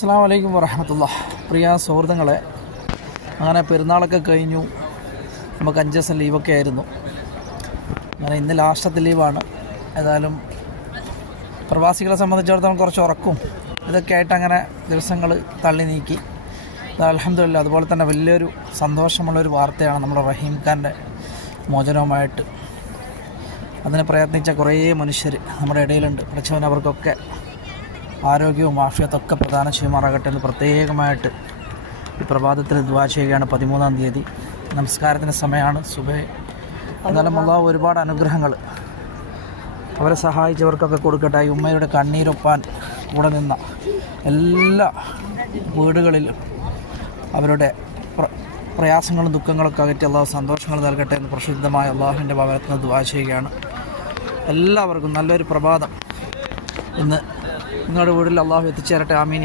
അസ്സലാമു അലൈക്കും വറഹ്മത്തുള്ളാഹി. പ്രിയ സുഹൃത്തുക്കളെ, അങ്ങനെ പെരുന്നാളൊക്കെ കഴിഞ്ഞു. നമുക്ക് 5 ദിവസം ലീവൊക്കെ ആയിരുന്നു. അങ്ങനെ ഇന്ന് ലാസ്റ്റത്തെ ലീവാണ്. ഏതായാലും പ്രവാസികളെ സംബന്ധിച്ചിടത്തോളം കുറച്ച് ഉറക്കും ഇതൊക്കെ ആയിട്ട് അങ്ങനെ ദിവസങ്ങൾ തള്ളി നീക്കി. അൽഹംദുലില്ലാഹ്. അതുപോലെ തന്നെ വലിയൊരു സന്തോഷമുള്ളൊരു വാർത്തയാണ് നമ്മുടെ റഹീം ഖാൻ്റെ മോചനവുമായിട്ട്. അതിന് പ്രയത്നിച്ച കുറേ മനുഷ്യർ നമ്മുടെ ഇടയിലുണ്ട്. പഠിച്ചവൻ അവർക്കൊക്കെ ആരോഗ്യവും ആഫിയത്തൊക്കെ പ്രദാനം ചെയ്യുമാറാകട്ടെ എന്ന് പ്രത്യേകമായിട്ട് ഈ പ്രഭാതത്തിൽ ദുആ ചെയ്യുകയാണ്. 13-ാം തീയതി നമസ്കാരത്തിൻ്റെ സമയമാണ്, സുബഹ്. എന്നാലും അല്ലാഹു ഒരുപാട് അനുഗ്രഹങ്ങൾ അവരെ സഹായിച്ചവർക്കൊക്കെ കൊടുക്കട്ടെ. ഈ ഉമ്മയുടെ കണ്ണീരൊപ്പാൻ കൂടെ നിന്ന എല്ലാ വീടുകളിലും അവരുടെ പ്രയാസങ്ങളും ദുഃഖങ്ങളൊക്കെ അകറ്റി അല്ലാഹു സന്തോഷങ്ങൾ നൽകട്ടെ എന്ന് പ്രസിദ്ധമായ അള്ളാഹുവിൻ്റെ ഭവനത്തിൽ നിന്ന് ദുആ ചെയ്യുകയാണ്. എല്ലാവർക്കും നല്ലൊരു പ്രഭാതം ഇന്ന് നിങ്ങളുടെ വീട്ടിൽ അള്ളാഹു എത്തിച്ചേരട്ടെ. ആമീൻ.